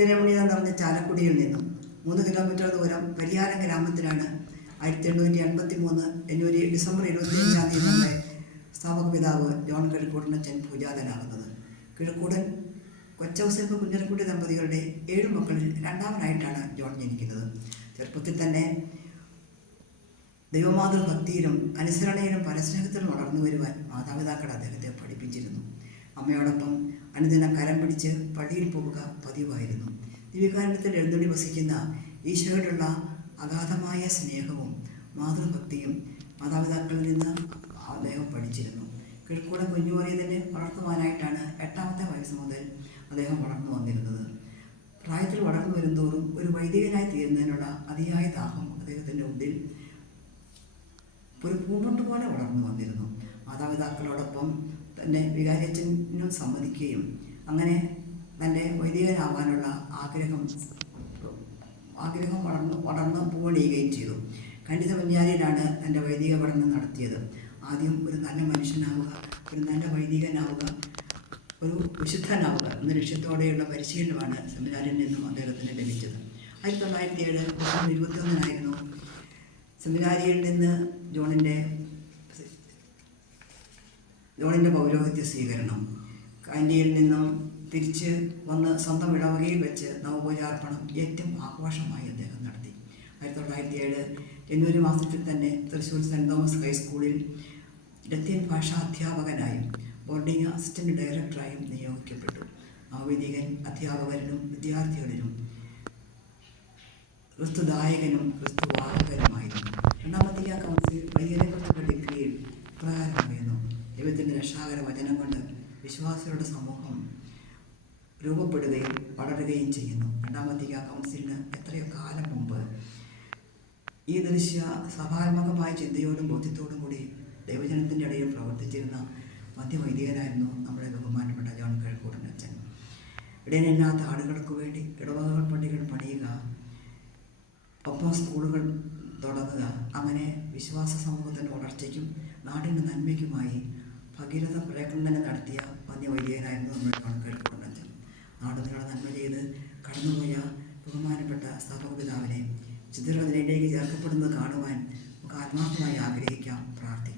ഹൃദയരമണി എന്ന് പറഞ്ഞ ചാലക്കുടിയിൽ നിന്നും മൂന്ന് കിലോമീറ്റർ ദൂരം പരിയാരം ഗ്രാമത്തിലാണ് ആയിരത്തി എണ്ണൂറ്റി എൺപത്തി മൂന്ന് ജനുവരി ഡിസംബർ ഇരുപത്തി അഞ്ചാം തീയതി നമ്മുടെ സ്ഥാപക പിതാവ് ജോൺ കിഴക്കൂടനച്ചൻ പൂജാതനാകുന്നത്. കിഴക്കൂടൻ കൊച്ചവസേപ്പ് കുഞ്ഞിരക്കുട്ടി ദമ്പതികളുടെ ഏഴ് മക്കളിൽ രണ്ടാമനായിട്ടാണ് ജോൺ ജനിക്കുന്നത്. ചെറുപ്പത്തിൽ തന്നെ ദൈവമാതൃ ഭക്തിയിലും അനുസരണയിലും പരസ്നേഹത്തിലും വളർന്നു വരുവാൻ മാതാപിതാക്കൾ അദ്ദേഹത്തെ പഠിപ്പിച്ചിരുന്നു. അമ്മയോടൊപ്പം അനുദിനം കരം പിടിച്ച് പള്ളിയിൽ പോവുക പതിവായിരുന്നു. ദിവ്യകാരണത്തിൽ എഴുന്നള്ളി വസിക്കുന്ന ഈശോയോടുള്ള അഗാധമായ സ്നേഹവും മാതൃഭക്തിയും മാതാപിതാക്കളിൽ നിന്ന് അദ്ദേഹം പഠിച്ചിരുന്നു. കിഴക്കൂടെ കുഞ്ഞുമറിയതിനെ വളർത്തുവാനായിട്ടാണ് എട്ടാമത്തെ വയസ്സ് മുതൽ അദ്ദേഹം വളർന്നു വന്നിരുന്നത്. പ്രായത്തിൽ വളർന്നു വരുന്തോറും ഒരു വൈദികനായി തീരുന്നതിനുള്ള അതിയായ ദാഹം അദ്ദേഹത്തിന്റെ ഉള്ളിൽ ഒരു പൂമ്പുണ്ട് പോലെ വളർന്നു വന്നിരുന്നു. മാതാപിതാക്കളോടൊപ്പം തന്നെ വികാരിയച്ഛനും സമ്മതിക്കുകയും അങ്ങനെ തന്റെ വൈദികനാകാനുള്ള ആഗ്രഹം ആഗ്രഹം വളർന്നു വളർന്ന് പൂവണിയുകയും ചെയ്തു. ഖണ്ഡിത പഞ്ചാരിയിലാണ് തന്റെ വൈദിക പഠനം നടത്തിയത്. ആദ്യം ഒരു നല്ല മനുഷ്യനാവുക ഒരു നല്ല വൈദികനാവുക ഒരു വിശുദ്ധനാവുക എന്ന ലക്ഷ്യത്തോടെയുള്ള പരിശീലനമാണ് സെമിനാരിൽ നിന്നും അദ്ദേഹത്തിന് ലഭിച്ചത്. ആയിരത്തി തൊള്ളായിരത്തി ഏഴ് ഇരുപത്തി ഒന്നിനായിരുന്നു സെമിനാരിയിൽ നിന്ന് ജോണിന്റെ ജോണിന്റെ പൗരോഹിത്യ സ്വീകരണം. കാൻഡിയിൽ നിന്നും തിരിച്ച് വന്ന് സ്വന്തം ഇടവകയിൽ വെച്ച് നവപൂജാർപ്പണം ഏറ്റവും ആഘോഷമായി അദ്ദേഹം നടത്തി. ആയിരത്തി തൊള്ളായിരത്തി ഏഴ് ജനുവരി മാസത്തിൽ തന്നെ തൃശ്ശൂർ സെന്റ് തോമസ് ഹൈസ്കൂളിൽ ലത്തീൻ ഭാഷാ അധ്യാപകനായും ബോർഡിംഗ് അസിസ്റ്റന്റ് ഡയറക്ടറായും നിയോഗിക്കപ്പെട്ടു. നവവൈദികൻ അധ്യാപകരിലും വിദ്യാർത്ഥികളിലും ക്രിസ്തുദായകനും ക്രിസ്തുവാഹകനുമായിരുന്നു. വചനം കൊണ്ട് വിശ്വാസികളുടെ സമൂഹം രൂപപ്പെടുകയും വളരുകയും ചെയ്യുന്നു. രണ്ടാമത്തെ കൗൺസിലിന് എത്രയോ കാലം മുമ്പ് ഈ ദൃശ്യ സഭാത്മകമായ ചിന്തയോടും ബോധ്യത്തോടും കൂടി ദൈവജനത്തിന്റെ ഇടയിൽ പ്രവർത്തിച്ചിരുന്ന മധ്യവൈദികനായിരുന്നു നമ്മുടെ ബഹുമാനപ്പെട്ട ജോൺ കിഴക്കൂടൻ അച്ഛൻ. ഇടയിലില്ലാത്ത ആളുകൾക്ക് വേണ്ടി ഇടവകകൾ പള്ളികൾ പണിയുക ഒപ്പം സ്കൂളുകൾ തുടങ്ങുക അങ്ങനെ വിശ്വാസ സമൂഹത്തിന്റെ വളർച്ചയ്ക്കും നാടിന്റെ നന്മയ്ക്കുമായി ഭഗീരഥ പ്രയത്നം തന്നെ നടത്തിയ വന്യവൈദികനായിരുന്നു നമ്മൾ ജോൺ കൊണ്ടഞ്ചൻ നാടുകളെ നന്മ ചെയ്ത് കടന്നുപോയ ബഹുമാനപ്പെട്ട സ്ഥാപക പിതാവിനെ ചിത്രരചനയിലേക്ക് ചേർക്കപ്പെടുന്നത് കാണുവാൻ നമുക്ക് ആത്മാർത്ഥമായി ആഗ്രഹിക്കാം പ്രാർത്ഥിക്കാം.